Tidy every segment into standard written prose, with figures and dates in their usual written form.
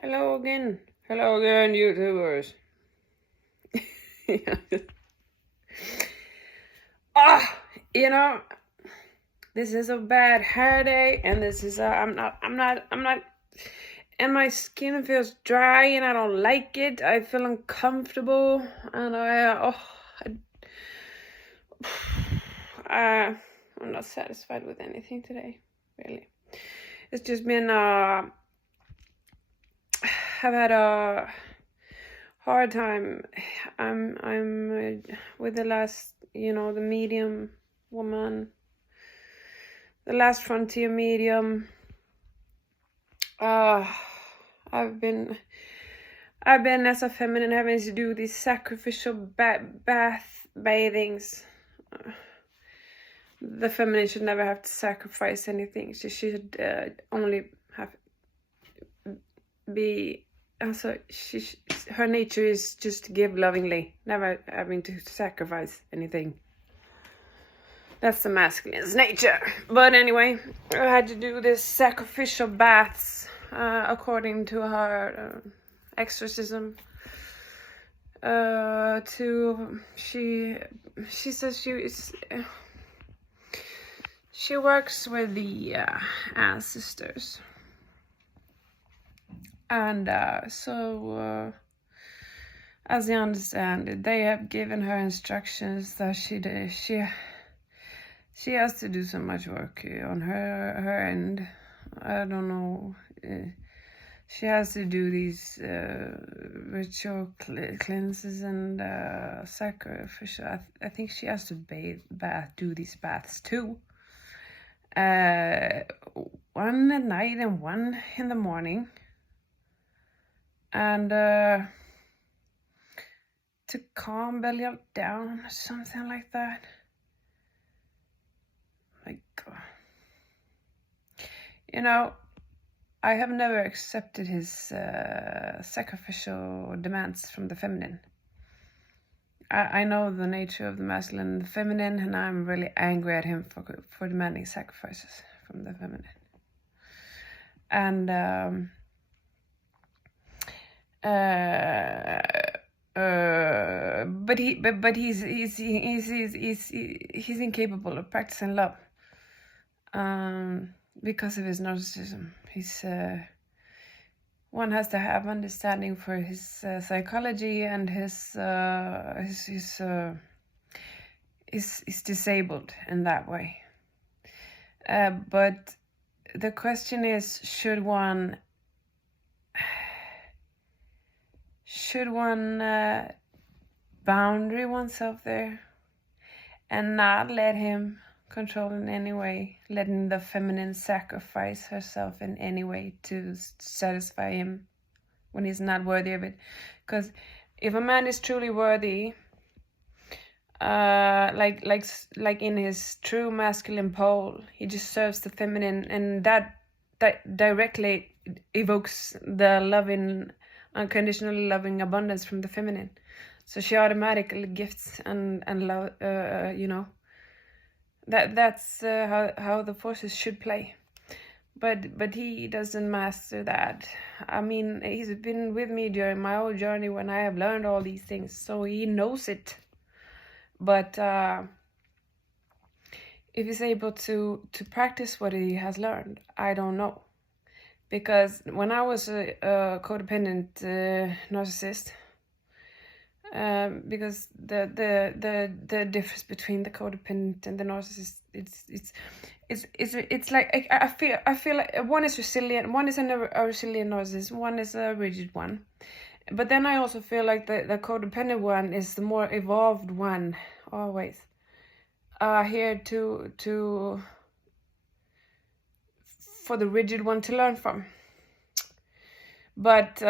Hello again, YouTubers. This is a bad hair day, and this is I'm not, and my skin feels dry, and I don't like it. I feel uncomfortable, and I'm not satisfied with anything today, really. It's just been I've had a hard time. I'm with the last, the medium woman, the last frontier medium. I've been as a feminine having to do these sacrificial bathings. The feminine should never have to sacrifice anything. She should only have be. Also, her nature is just to give lovingly, never having to sacrifice anything. That's the masculine's nature. But anyway, I had to do this sacrificial baths according to her exorcism. She says she works with the ancestors. And so, as I understand it, they have given her instructions that she has to do so much work on her end. I don't know. She has to do these ritual cleanses and sacrificial. I think she has to do these baths too. One at night and one in the morning. And to calm belly up down or something like that. My God. I have never accepted his sacrificial demands from the feminine. I know the nature of the masculine and the feminine, and I'm really angry at him for demanding sacrifices from the feminine. And but he's incapable of practicing love because of his narcissism. One has to have understanding for his psychology, and he's disabled in that way. But the question is, should one boundary oneself there and not let him control in any way, letting the feminine sacrifice herself in any way to satisfy him when he's not worthy of it? Because if a man is truly worthy, like in his true masculine pole, he just serves the feminine, and that directly evokes the loving, unconditionally loving abundance from the feminine. So she automatically gifts and love, that's how the forces should play. But he doesn't master that. I mean, he's been with me during my whole journey when I have learned all these things, so he knows it. But if he's able to practice what he has learned, I don't know. Because when I was a codependent narcissist, because the difference between the codependent and the narcissist, it's like I feel like one is resilient, one is a resilient narcissist, one is a rigid one. But then I also feel like the codependent one is the more evolved one, always. Here for the rigid one to learn from. But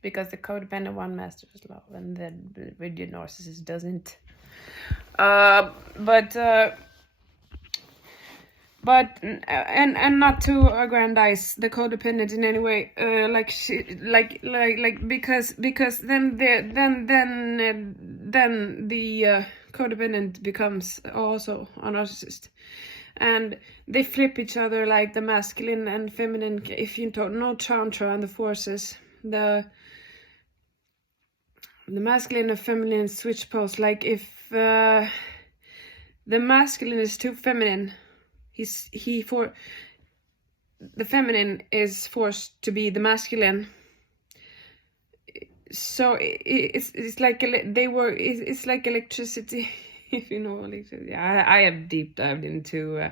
because the codependent one masters love and the rigid narcissist doesn't. But not to aggrandize the codependent in any way, because then the codependent becomes also a narcissist, and they flip each other, like the masculine and feminine. If you don't know Tantra and the forces, the masculine and feminine switch pose. Like if the masculine is too feminine, the feminine is forced to be the masculine. So it's like it's like electricity. If you know electricity, I have deep dived into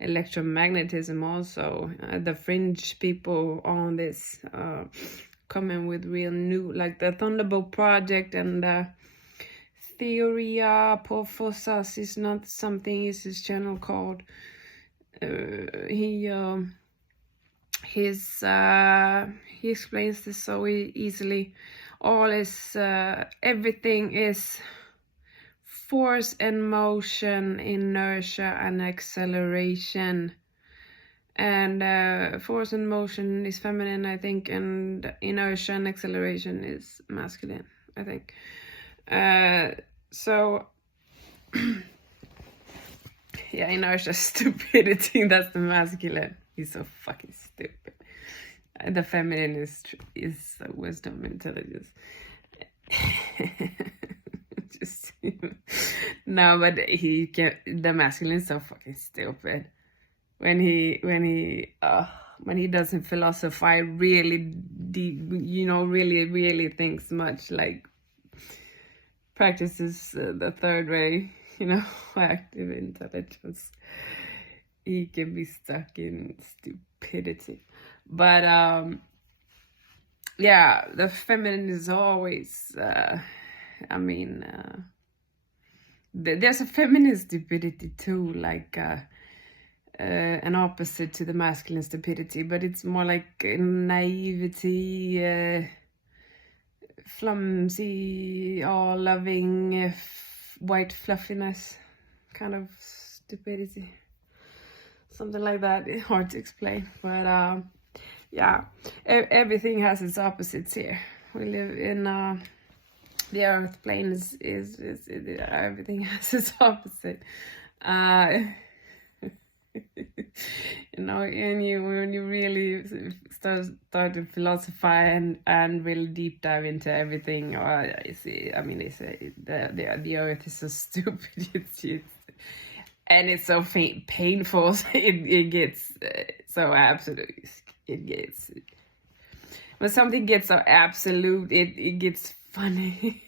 electromagnetism also. The fringe people on this coming with real new, like the Thunderbolt Project and Theoria Porphosas is not something, is his channel called. He explains this so easily. All is everything is force and motion, inertia and acceleration. And force and motion is feminine, I think, and inertia and acceleration is masculine, I think. So yeah, inertia, stupidity, that's the masculine. He's so fucking stupid. The feminine is wisdom, intelligence. Just no, but the masculine is so fucking stupid. When he doesn't philosophize really deep, really thinks much, like practices the third way, active intelligence, he can be stuck in stupidity. But yeah, the feminine is always there's a feminine stupidity too, like an opposite to the masculine stupidity, but it's more like naivety, flimsy, all loving, white fluffiness kind of stupidity, something like that. It's hard to explain, but yeah, everything has its opposites here. We live in the earth plane is everything has its opposite. And when you really start to philosophize and really deep dive into everything, they say the earth is so stupid, and it's so painful. It gets so absolute. It gets, when something gets so absolute, it gets funny.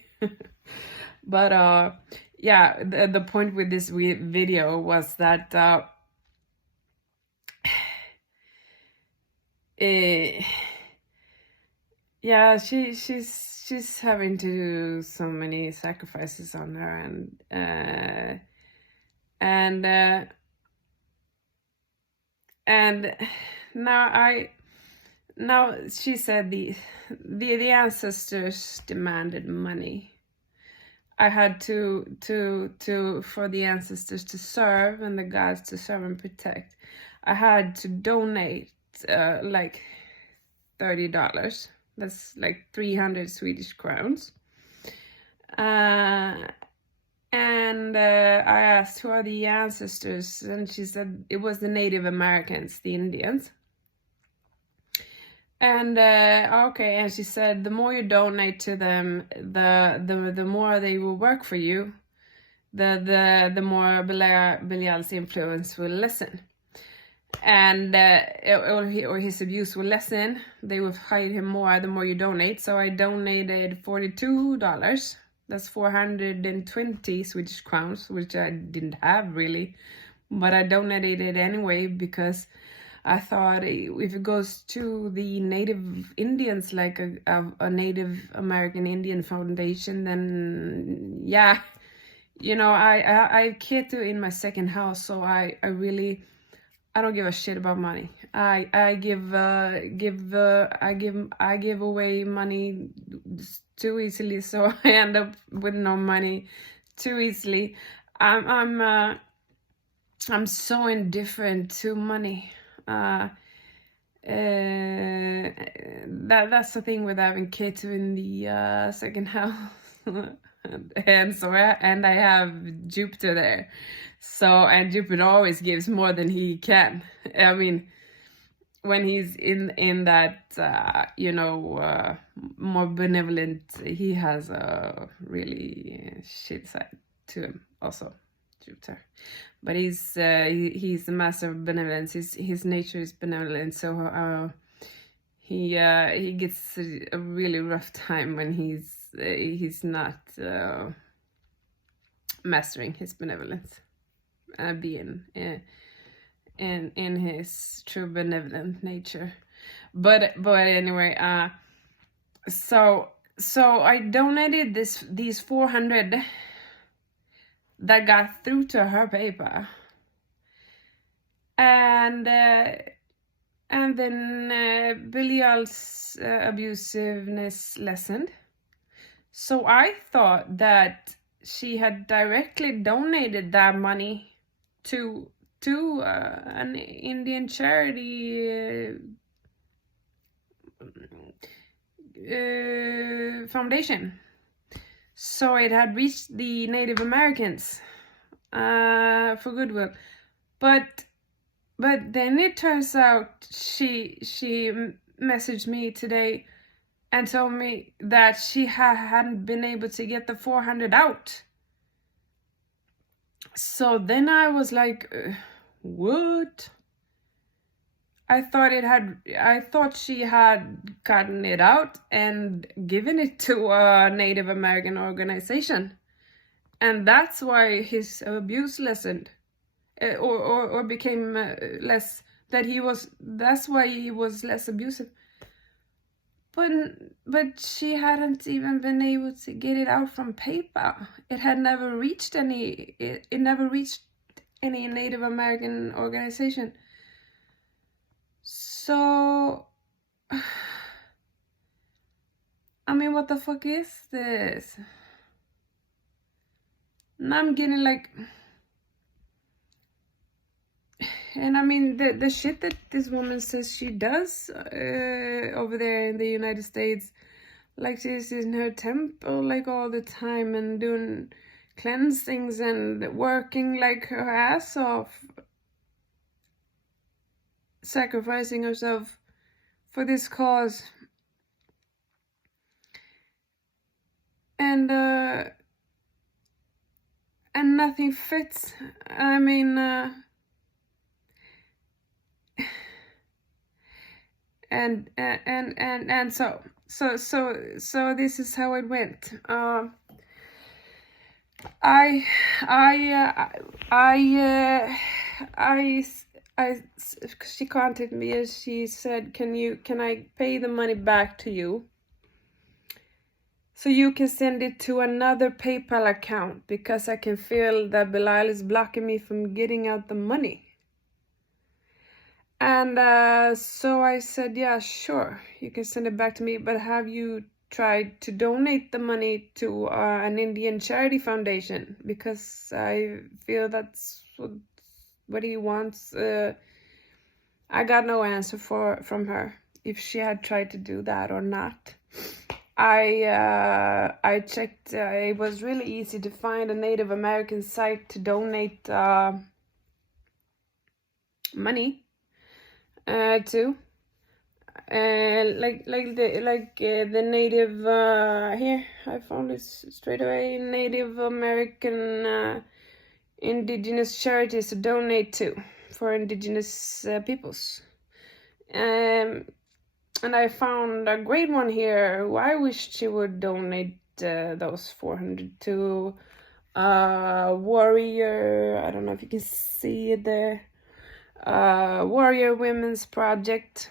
But yeah, the point with this video was that yeah, she's having to do so many sacrifices on her, and now she said the ancestors demanded money. I had to for the ancestors to serve and the gods to serve and protect. I had to donate like $30. That's like 300 Swedish crowns. And I asked, who are the ancestors? And she said it was the Native Americans, the Indians. And okay, and she said the more you donate to them, the more they will work for you, the more Belial's influence will lessen, and or his abuse will lessen. They will hide him more the more you donate. So I donated $42. That's 420 Swedish crowns, which I didn't have really, but I donated it anyway because I thought if it goes to the Native Indians, like a Native American Indian foundation, then yeah, I have Ketu in my second house, so I don't give a shit about money. I give away money too easily, so I end up with no money too easily. I'm so indifferent to money. That's the thing with having Ketu in the second house. and I have Jupiter there. So, and Jupiter always gives more than he can. I mean, when he's in that more benevolent, he has a really shit side to him also, Jupiter. But he's the master of benevolence. His nature is benevolent, so he gets a really rough time when he's not mastering his benevolence, being in his true benevolent nature. But anyway, so I donated these 400 that got through to her paper, and then Belial's abusiveness lessened. So I thought that she had directly donated that money to an Indian charity foundation. So it had reached the Native Americans for goodwill. But then it turns out she messaged me today and told me that she hadn't been able to get the 400 out. So then I was like, what? I thought she had gotten it out and given it to a Native American organization, and that's why his abuse lessened, or became less. That's why he was less abusive. But she hadn't even been able to get it out from paper. It had never reached any. It never reached any Native American organization. So, I mean, what the fuck is this? And I'm getting like, and I mean, the shit that this woman says she does over there in the United States, like she's in her temple like all the time and doing cleansings and working like her ass off, sacrificing herself for this cause, and nothing fits. I mean, and so this is how it went. She contacted me and she said, can I pay the money back to you so you can send it to another PayPal account, because I can feel that Belial is blocking me from getting out the money. And so I said, yeah, sure, you can send it back to me, but have you tried to donate the money to an Indian charity foundation? Because I feel that's what he wants. I got no answer from her if she had tried to do that or not. I checked. It was really easy to find a Native American site to donate money to. Like the Native here I found this straight away, Native American indigenous charities to donate to for indigenous peoples, and I found a great one here who I wished she would donate those 400 to Warrior. I don't know if you can see it there. Warrior Women's Project,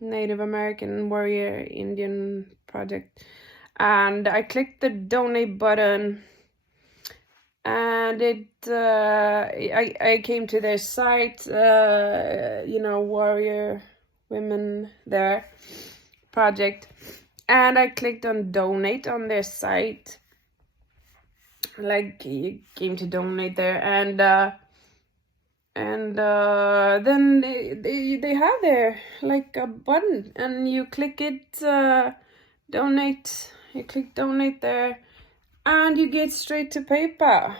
Native American Warrior Indian Project, and I clicked the donate button, and I came to their site, Warrior Women there project, and I clicked on donate on their site. Like, you came to donate there, and then they have there like a button, and you click it, donate. You click donate there, and you get straight to PayPal.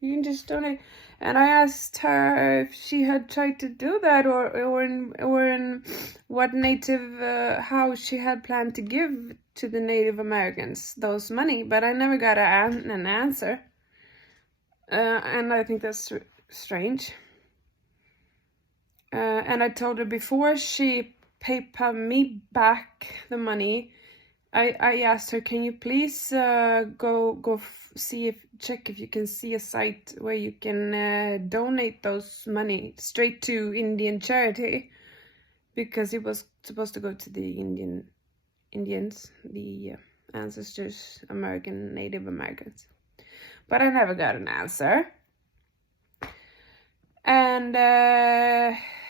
You can just donate. And I asked her if she had tried to do that, or in what native, how she had planned to give to the Native Americans those money, but I never got an answer. And I think that's strange. And I told her before she PayPal me back the money, I asked her, can you please go check if you can see a site where you can donate those money straight to Indian charity, because it was supposed to go to the Indians, the ancestors, Native Americans. But I never got an answer. And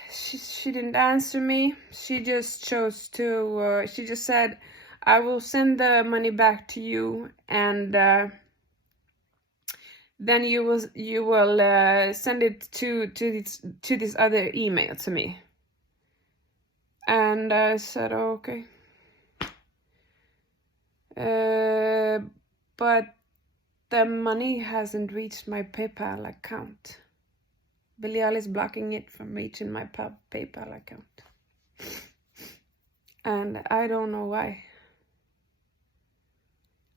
she didn't answer me. She just chose to, she just said, I will send the money back to you, and then you will send it to this other email to me. And I said, okay. But the money hasn't reached my PayPal account. Belial is blocking it from reaching my PayPal account. And I don't know why.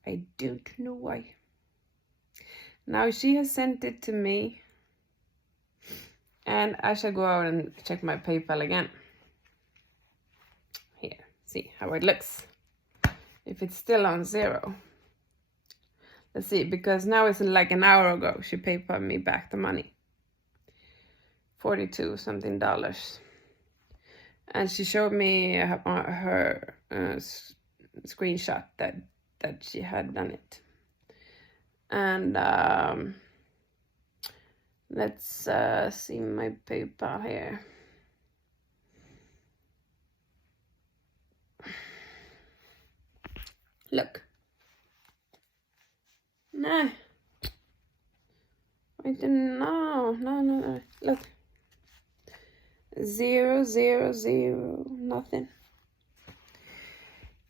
I don't know why. Now she has sent it to me, and I shall go out and check my PayPal again. Here, see how it looks. If it's still on 0. Let's see, because now it's like an hour ago she PayPal me back the money. $42 something. And she showed me her screenshot that she had done it. And let's see my PayPal here. Look. No. Wait, no. Look. 0, 0, 0. Nothing.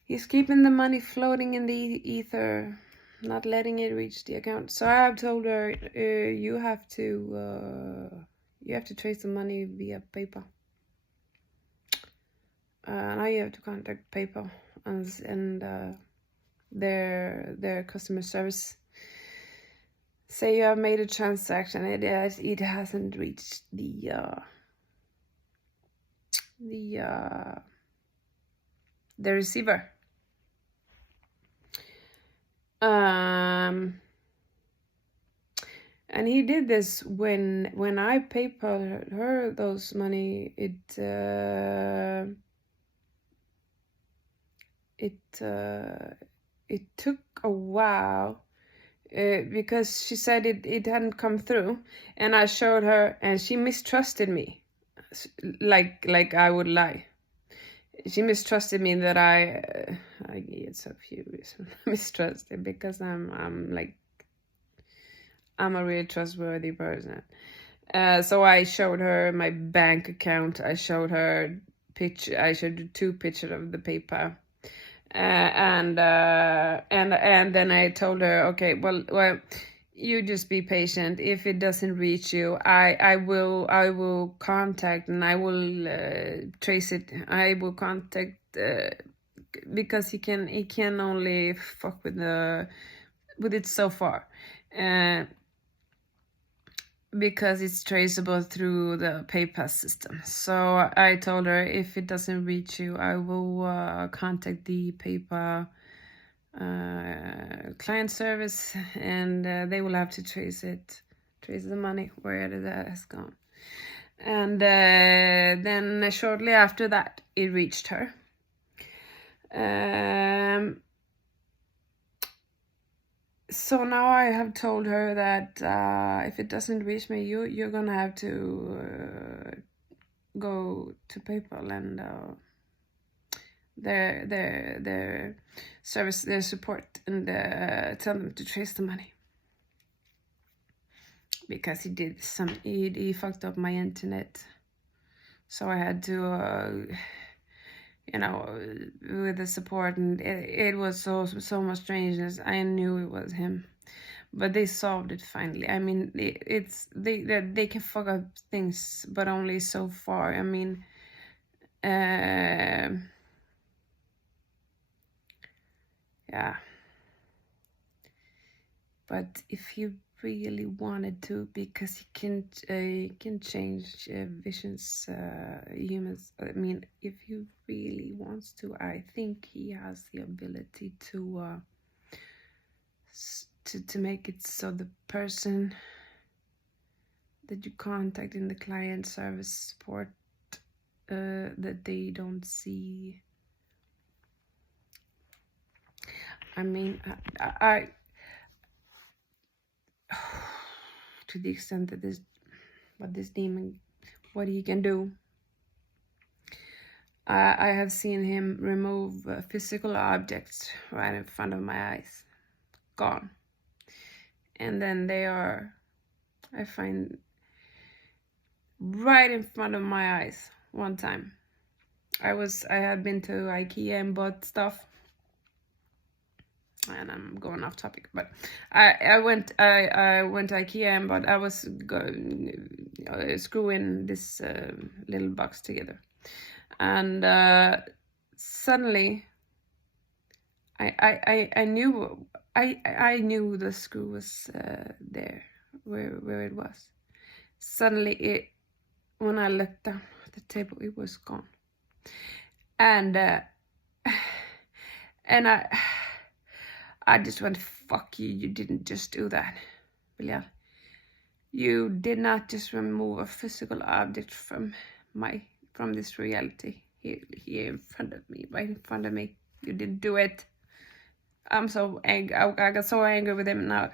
He's keeping the money floating in the ether, not letting it reach the account. So I've told her, you have to trace the money via PayPal. Now you have to contact PayPal and their customer service. Say you have made a transaction. It hasn't reached the receiver. And he did this when I PayPal her those money. It took a while because she said it hadn't come through, and I showed her, and she mistrusted me, like I would lie. She mistrusted me that I get so furious when I mistrusted, because I'm a really trustworthy person. So I showed her my bank account. I showed her I showed 2 pictures of the PayPal. And then I told her, okay, well, you just be patient. If it doesn't reach you, I will contact, and I will trace it. I will contact because he can only fuck with it so far, because it's traceable through the PayPal system. So I told her, if it doesn't reach you, I will contact the PayPal client service, and they will have to trace the money where it has gone. And then shortly after that, it reached her. So now I have told her that if it doesn't reach me, you're gonna have to go to PayPal and their service, their support, and tell them to trace the money, because he fucked up my internet. So I had to you know, with the support, and it was so much strangeness. I knew it was him, but they solved it finally. I mean, they can fuck up things, but only so far. I mean, yeah. But if you really wanted to, because he can change visions, humans. I mean, if he really wants to, I think he has the ability to make it so the person that you contact in the client service support, that they don't see. I mean, I to the extent that this demon, what he can do. I have seen him remove physical objects right in front of my eyes, gone, and then they are, I find, right in front of my eyes. One time, I had been to IKEA and bought stuff. And I'm going off topic, but I went to IKEA, but I was screwing this little box together, and suddenly I knew the screw was there where it was. Suddenly when I looked down at the table, it was gone, and I just went, fuck you, you didn't just do that, Bilal. You did not just remove a physical object from this reality here in front of me, right in front of me. You didn't do it. I'm so angry. I got so angry with him now.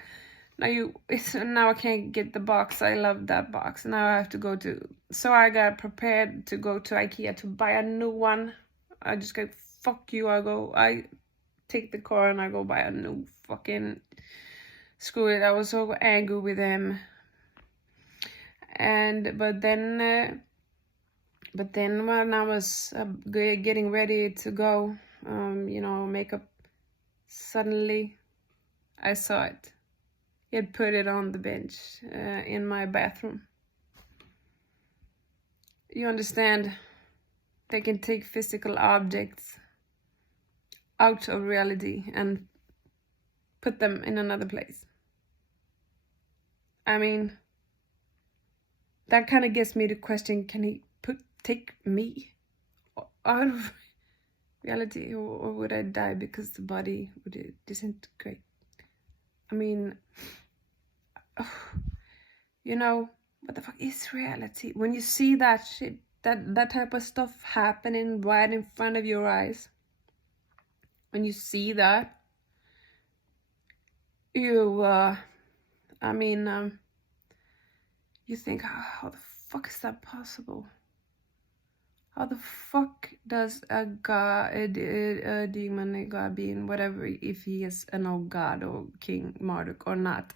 Now I can't get the box. I love that box. Now I have to go to, so I got prepared to go to IKEA to buy a new one. I just go, fuck you, I take the car and I go buy a new fucking, screw it. I was so angry with him, but then when I was getting ready to go, makeup, suddenly I saw it. He had put it on the bench in my bathroom. You understand? They can take physical objects out of reality and put them in another place. I mean, that kind of gets me to question, can he take me out of reality, or would I die because the body would disintegrate? I mean, what the fuck is reality? When you see that shit, that type of stuff happening right in front of your eyes, when you see that, you you think, how the fuck is that possible? How the fuck does a god, a demon, a god being, whatever, if he is an old god or king, Marduk or not,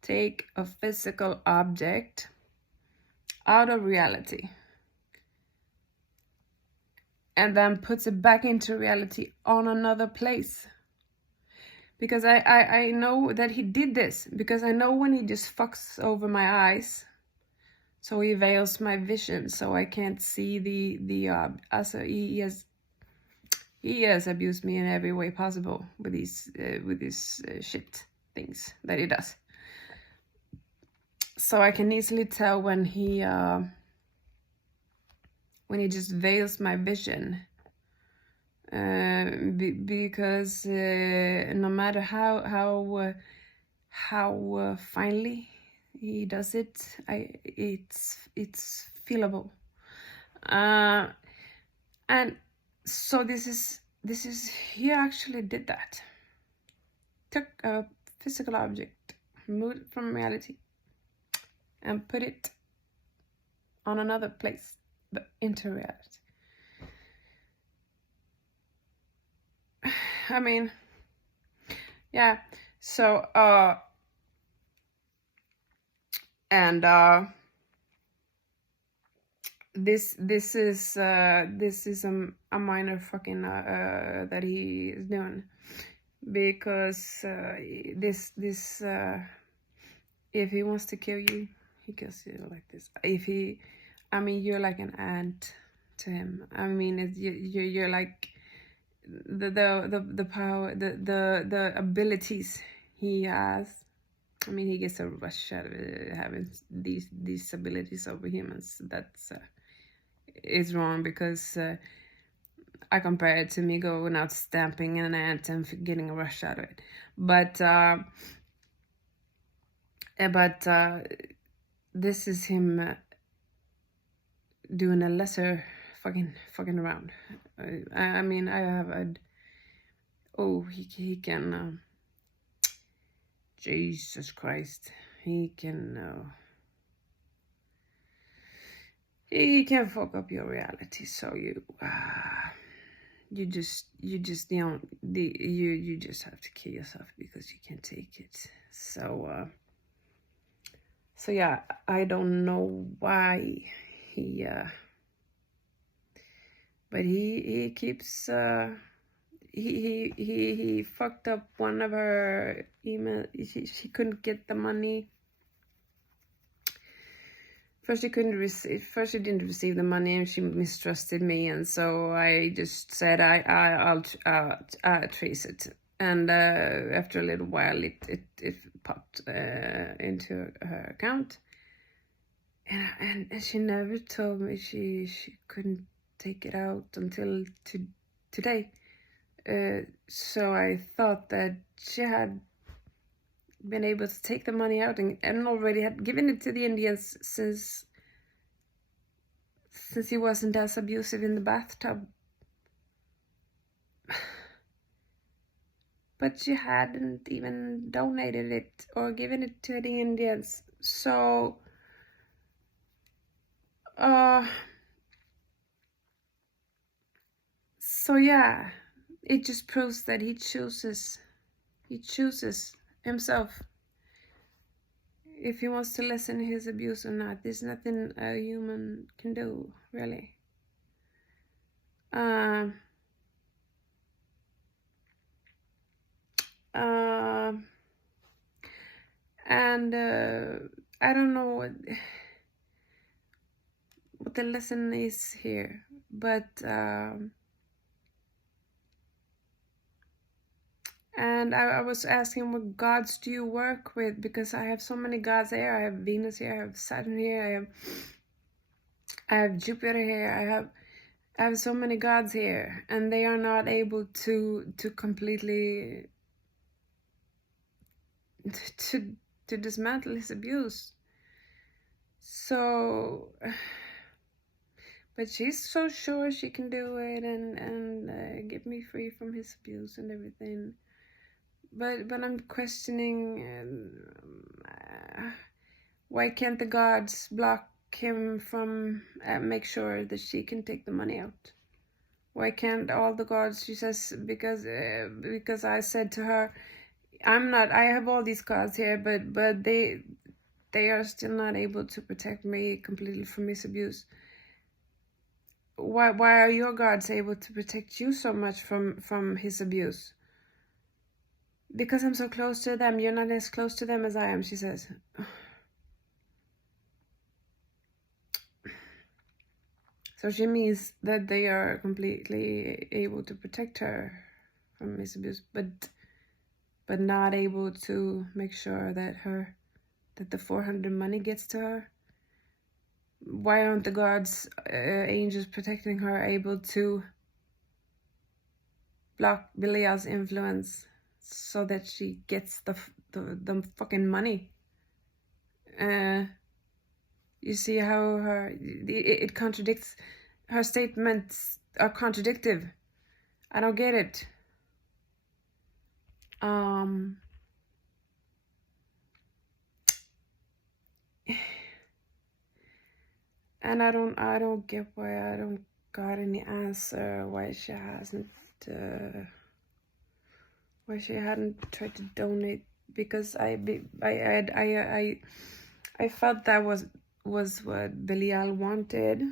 take a physical object out of reality and then puts it back into reality on another place? Because I know that he did this, because I know when he just fucks over my eyes, so he veils my vision, so I can't see also he has abused me in every way possible with these shit things that he does. So I can easily tell when he just veils my vision, because no matter how finely he does it, it's feelable. And so this is he actually did that. Took a physical object, moved it from reality, and put it on another place, but into reality. I mean, yeah. So this is a minor fucking that he is doing, because this if he wants to kill you, he kills you like this. If he, I mean, you're like an ant to him. I mean, you're like the power, the abilities he has. I mean, he gets a rush out of having these abilities over humans. That's is wrong, because I compare it to me going out stamping an ant and getting a rush out of it. But this is him doing a lesser fucking around. I mean, I have had. Oh, he can. Jesus Christ, he can. He can fuck up your reality. So you just you just have to kill yourself because you can't take it. So yeah, I don't know why he but he keeps he fucked up one of her email. She couldn't get the money. First she didn't receive the money, and she mistrusted me, and so I just said I'll trace it. And after a little while, it popped into her account, and she never told me she couldn't take it out until today. So I thought that she had been able to take the money out and already had given it to the Indians since he wasn't as abusive in the bathtub. But she hadn't even donated it or given it to the Indians. So yeah, it just proves that he chooses himself if he wants to lessen his abuse or not. There's nothing a human can do, really. And I don't know what the lesson is here, but and I was asking, what gods do you work with? Because I have so many gods here. I have Venus here, I have Saturn here, I have Jupiter here, I have so many gods here, and they are not able to completely to dismantle his abuse. So, but she's so sure she can do it and get me free from his abuse and everything. But I'm questioning why can't the gods block him from make sure that she can take the money out? Why can't all the gods? She says because I said to her, I have all these gods here, but they are still not able to protect me completely from his abuse. Why are your gods able to protect you so much from his abuse? Because I'm so close to them. You're not as close to them as I am, she says. So she means that they are completely able to protect her from his abuse, but not able to make sure that the 400 money gets to her. Why aren't the gods, angels protecting her, able to block Belial's influence so that she gets the fucking money? You see how it contradicts. Her statements are contradictive. I don't get it. And I don't get why I don't got any answer why she hadn't tried to donate, because I felt that was what Belial wanted,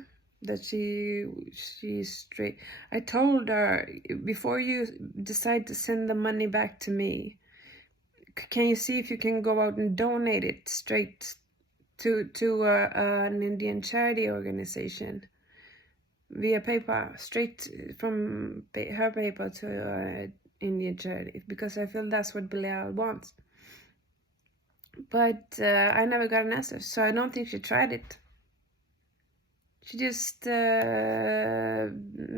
that she's straight. I told her, before you decide to send the money back to me, can you see if you can go out and donate it straight to an Indian charity organization via PayPal, straight from her PayPal to Indian charity, because I feel that's what Bilal wants. But I never got an answer, so I don't think she tried it. She just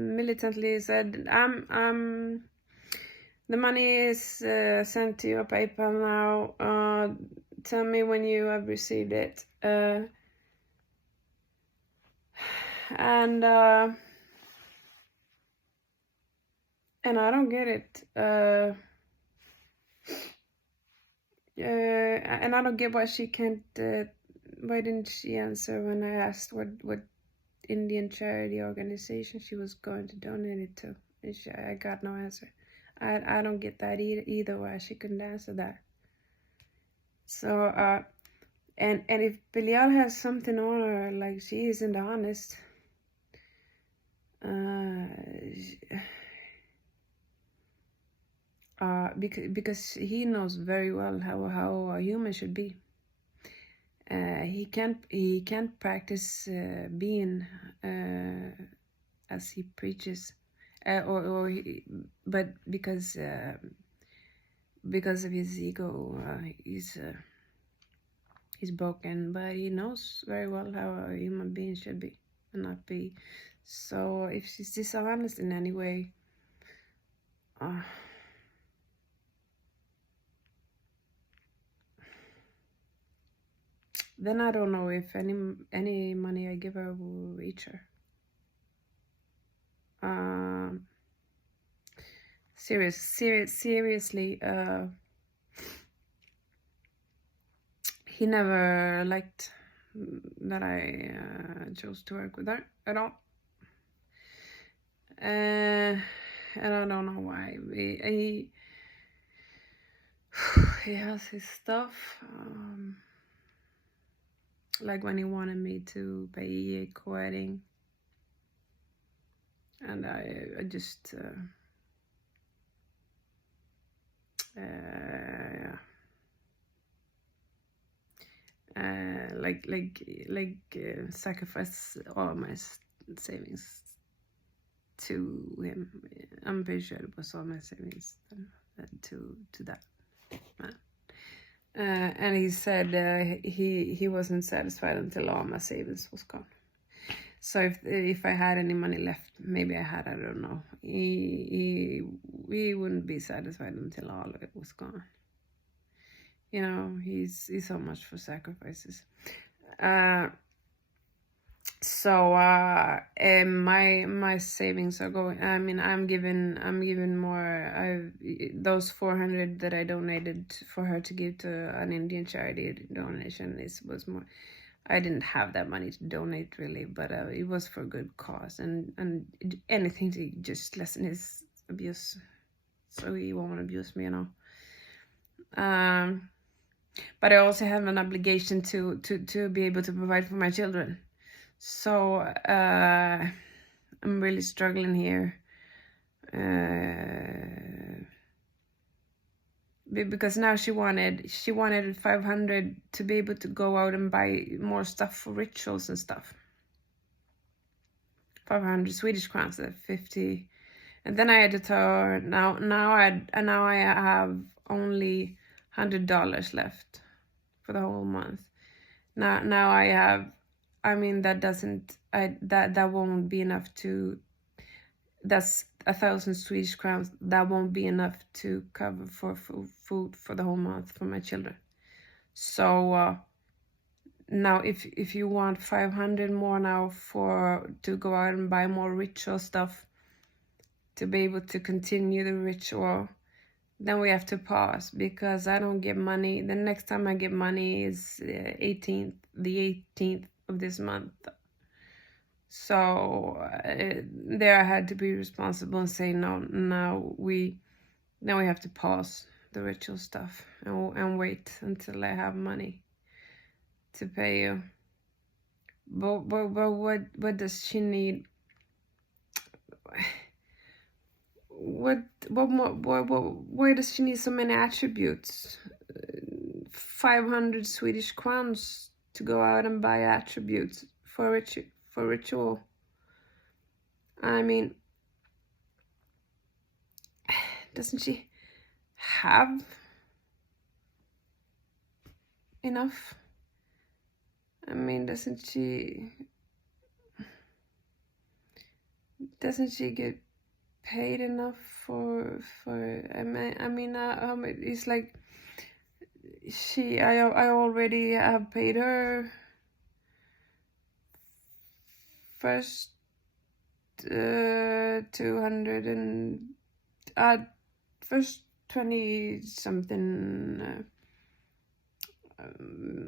militantly said, the money is sent to your PayPal now. Tell me when you have received it. And I don't get it. And I don't get why she can't. Why didn't she answer when I asked what Indian charity organization she was going to donate it to? And I got no answer. I don't get that either. Why she couldn't answer that. So and if Bilal has something on her, like she isn't honest. Because he knows very well how a human should be. He can't practice being as he preaches, but because of his ego, he's broken. But he knows very well how a human being should be and not be. So if she's dishonest in any way, then I don't know if any money I give her will reach her. Seriously, he never liked that I chose to work with her at all. And I don't know why. He has his stuff. Like when he wanted me to pay a co-wedding, and I just sacrifice all my savings to him. I'm pretty sure it was all my savings to that man. And he said he wasn't satisfied until all my savings was gone. So if I had any money left, maybe I don't know. He wouldn't be satisfied until all of it was gone. You know, he's so much for sacrifices. So my savings are going. I mean, I'm giving more. Those 400 that I donated for her to give to an Indian charity donation was more. I didn't have that money to donate really, but it was for a good cause and anything to just lessen his abuse, so he won't abuse me, you know. But I also have an obligation to be able to provide for my children. So I'm really struggling here. Because now she wanted 500 to be able to go out and buy more stuff for rituals and stuff. 500 Swedish crowns, 50. And then I had to tell her, now I have only $100 left for the whole month. Now I have, I mean, that won't be enough to, that's 1,000 Swedish crowns. That won't be enough to cover for food for the whole month for my children. So now if you want 500 more now to go out and buy more ritual stuff to be able to continue the ritual, then we have to pause, because I don't get money. The next time I get money is the 18th of this month. So there I had to be responsible and say, no, now we have to pause the ritual stuff and wait until I have money to pay you. but what does she need? Why does she need so many attributes? 500 Swedish crowns to go out and buy attributes for ritual. I mean, doesn't she have enough? I mean, doesn't she get paid enough for I mean it's like I already have paid her first 200 and first 20 something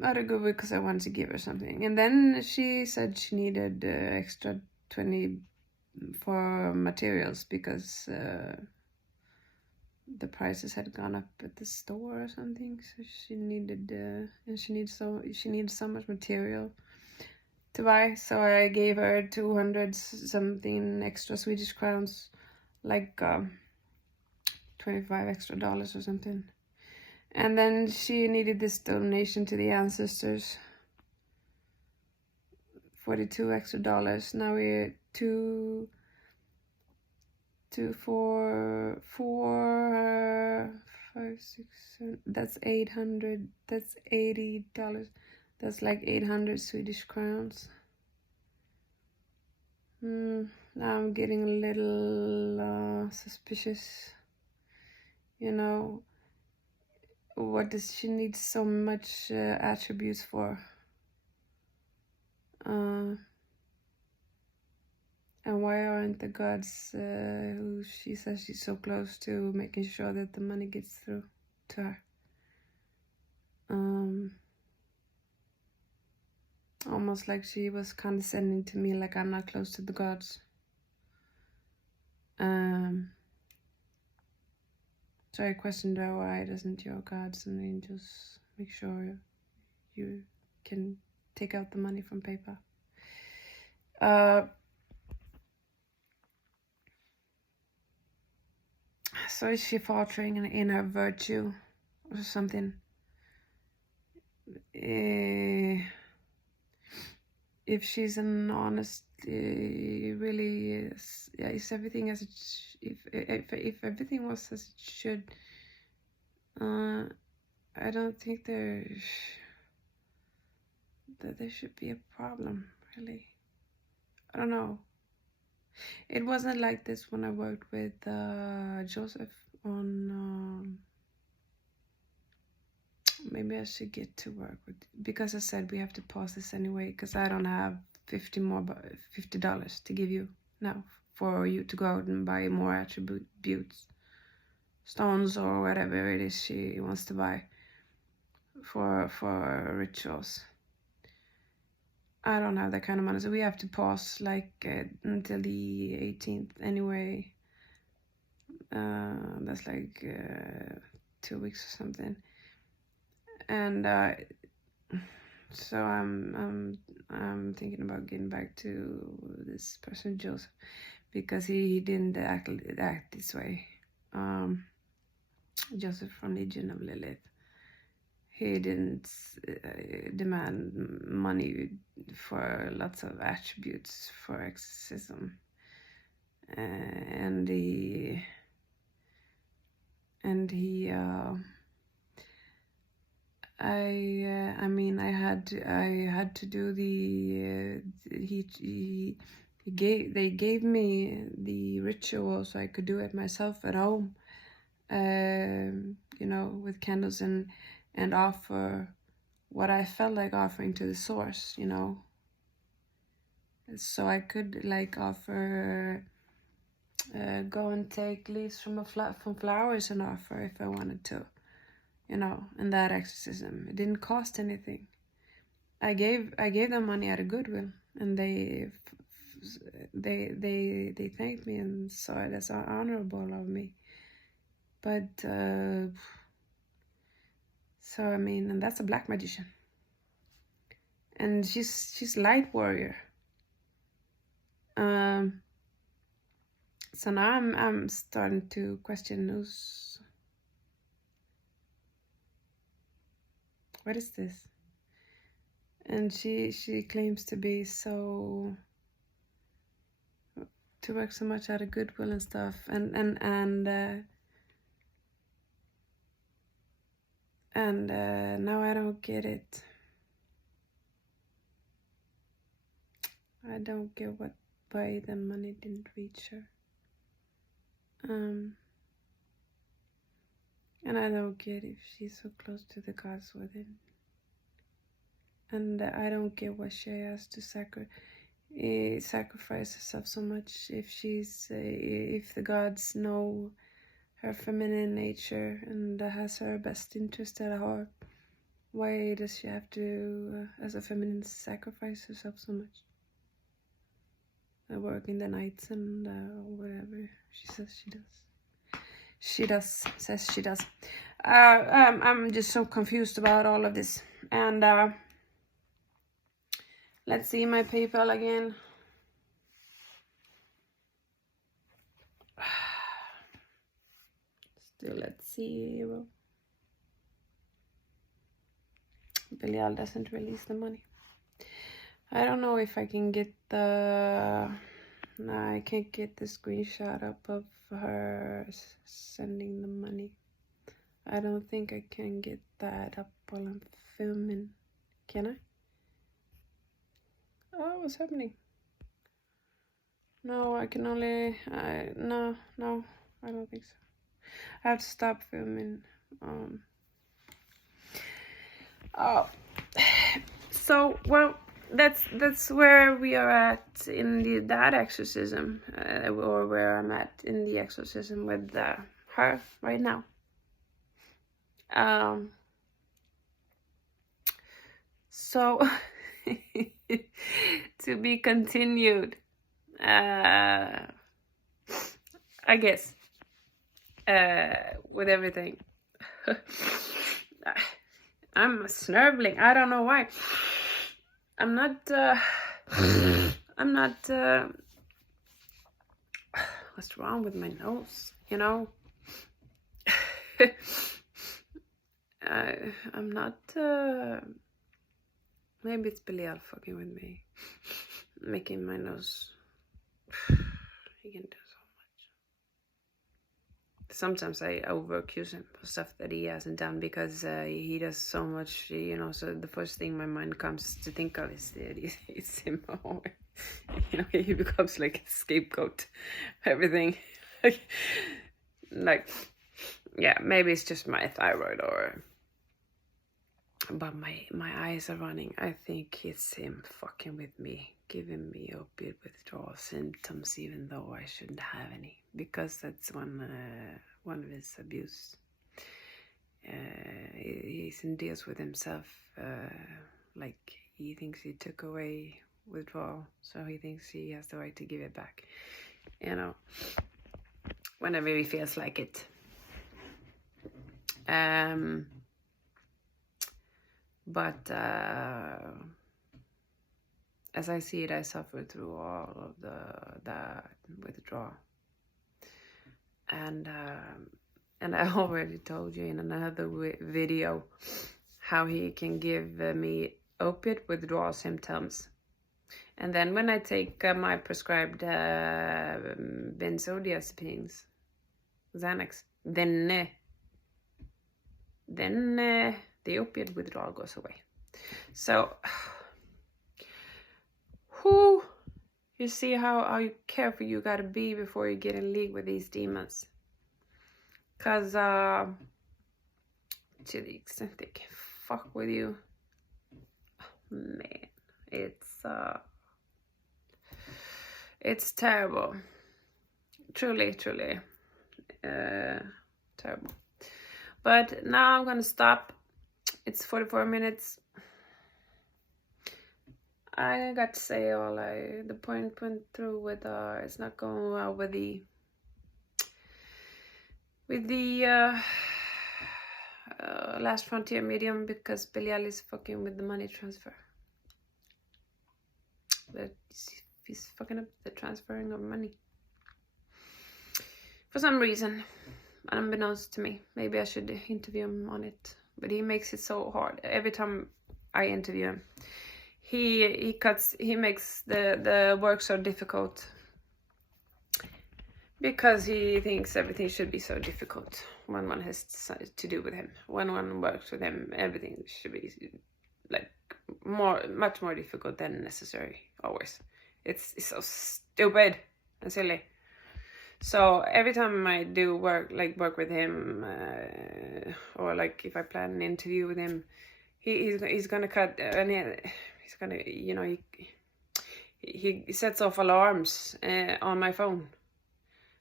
out of good because I wanted to give her something, and then she said she needed extra 20 for materials because the prices had gone up at the store or something, so she needed and she needs so much material to buy, so I gave her 200 something extra Swedish crowns, like $25 extra or something. And then she needed this donation to the ancestors, $42 extra. Now we're two, 4, 5, 6, 7. That's 800. That's $80. That's like 800 Swedish crowns. Now I'm getting a little suspicious. You know, what does she need so much attributes for? And why aren't the gods who she says she's so close to making sure that the money gets through to her? Almost like she was condescending to me, like I'm not close to the gods. So I questioned her, why doesn't your gods and angels make sure you can take out the money from PayPal? So is she faltering in her virtue or something? If she's an honest, really is, yeah, is everything as it if everything was as it should, I don't think there should be a problem, really. I don't know. It wasn't like this when I worked with Joseph on. Maybe I should get to work with, because I said we have to pause this anyway, because I don't have $50 to give you now for you to go out and buy more attributes, stones or whatever it is she wants to buy for rituals. I don't have that kind of money, so we have to pause like until the 18th anyway. That's like 2 weeks or something. And so I'm thinking about getting back to this person Joseph, because he didn't act this way. Joseph from Legion of Lilith. He didn't demand money for lots of attributes for exorcism, and he I mean, I had to do the they gave me the ritual so I could do it myself at home, you know, with candles and offer what I felt like offering to the source, you know. So I could like offer, go and take leaves from flowers and offer if I wanted to. You know, in that exorcism, it didn't cost anything. I gave them money out of goodwill, and they thanked me, and so that's honorable of me. But so I mean, and that's a black magician, and she's light warrior. So now I'm starting to question those. What is this? And she claims to be to work so much out of goodwill and stuff, and now I don't get it. I don't get why the money didn't reach her. And I don't get if she's so close to the gods within. And I don't get why she has to sacrifice herself so much if if the gods know her feminine nature and has her best interest at heart. Why does she have to, as a feminine, sacrifice herself so much? Work in the nights and whatever she says she does. Says she does. I'm just so confused about all of this. And let's see my PayPal again. Still, let's see. Belial doesn't release the money. I don't know if I can get the... No, I can't get the screenshot up of her sending the money. I don't think I can get that up while I'm filming. Can I? Oh, what's happening? No, I can only... no, I don't think so. I have to stop filming. Oh. So, well... That's where we are at in that exorcism, or where I'm at in the exorcism with her right now. So to be continued, I guess, with everything. I'm snarling. I don't know why. I'm not, what's wrong with my nose, you know? I'm not, maybe it's Belial fucking with me, making my nose, he can do so much. Sometimes I over-accuse him for stuff that he hasn't done because he does so much, you know, so the first thing my mind comes to think of is that it's him. You know, he becomes like a scapegoat, everything. Like, yeah, maybe it's just my thyroid but my eyes are running. I think it's him fucking with me, giving me opiate withdrawal symptoms, even though I shouldn't have any, because that's one of his abuse. He deals with himself, like he thinks he took away withdrawal, so he thinks he has the right to give it back, you know, whenever he feels like it. But as I see it, I suffer through all of that withdrawal. And I already told you in another video how he can give me opiate withdrawal symptoms. And then when I take my prescribed benzodiazepines, Xanax, then the opiate withdrawal goes away. So, you see how careful you gotta be before you get in league with these demons. Because, to the extent they can fuck with you, man, it's terrible. Truly, terrible. But now I'm gonna stop. It's 44 minutes. I got to say all the point went through with it's not going well with the Last Frontier medium, because Belial is fucking with the money transfer. but he's fucking up the transferring of money. For some reason, unbeknownst to me. Maybe I should interview him on it. But he makes it so hard. Every time I interview him, he makes the work so difficult. Because he thinks everything should be so difficult when one has to do with him. When one works with him, everything should be like much more difficult than necessary. Always, it's so stupid and silly. So every time I do work with him, or like if I plan an interview with him, he's gonna cut, and he's gonna, you know, he sets off alarms on my phone.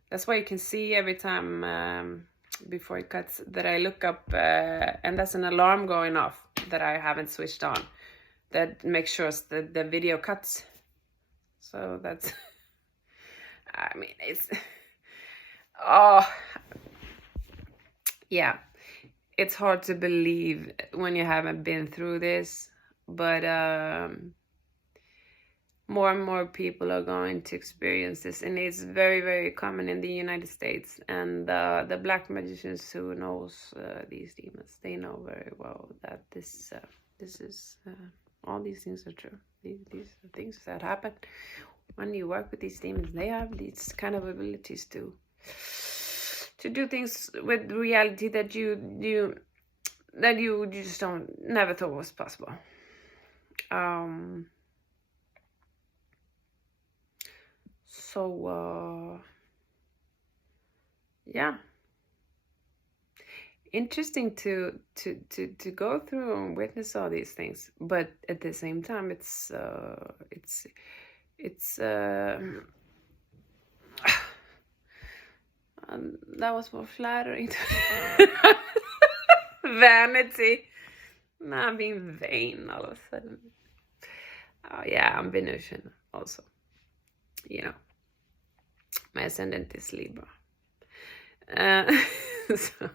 That's why you can see every time before it cuts that I look up, and that's an alarm going off that I haven't switched on. That makes sure that the video cuts. So that's, I mean, it's, oh, yeah. It's hard to believe when you haven't been through this, but more and more people are going to experience this, and it's very, very common in the United States. And the black magicians who knows these demons, they know very well that this is all these things are true. These are things that happen when you work with these demons. They have these kind of abilities to do things with reality that you just never thought was possible. So yeah, interesting to go through and witness all these things, but at the same time, it's that was more flattering. Vanity. Nah, I'm being vain all of a sudden. Oh yeah, I'm Venusian also. You know, my ascendant is Libra. So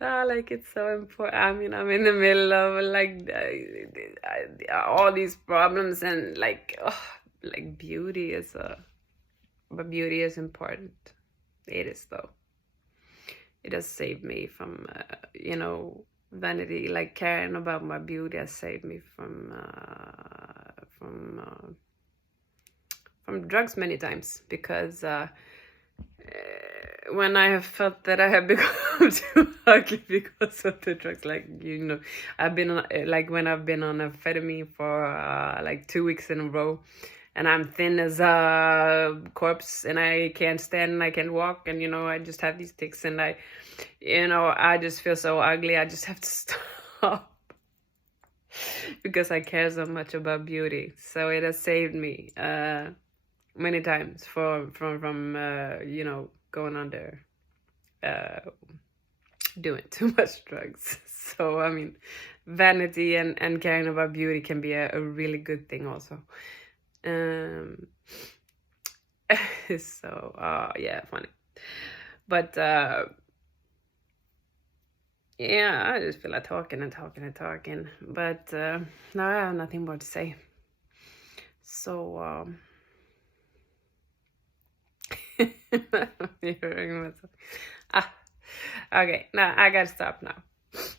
like it's so important. I mean, I'm in the middle of like all these problems, and like beauty is but beauty is important. It is, though. It has saved me from you know, vanity. Like caring about my beauty has saved me from drugs many times, because when I have felt that I have become too ugly because of the drugs, like, you know, I've been on, like when I've been on amphetamine for like 2 weeks in a row, and I'm thin as a corpse, and I can't stand, and I can't walk, and, you know, I just have these tics, and I just feel so ugly. I just have to stop because I care so much about beauty. So it has saved me many times from you know, going under doing too much drugs. So I mean, vanity and caring about beauty can be a really good thing also. So yeah, funny, but yeah, I just feel like talking, but now I have nothing more to say. So hearing myself. Okay, now I gotta stop now.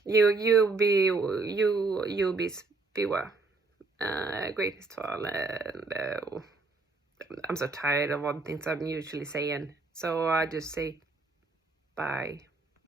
You be well. Greatness to all, and I'm so tired of all the things I'm usually saying, so I just say bye.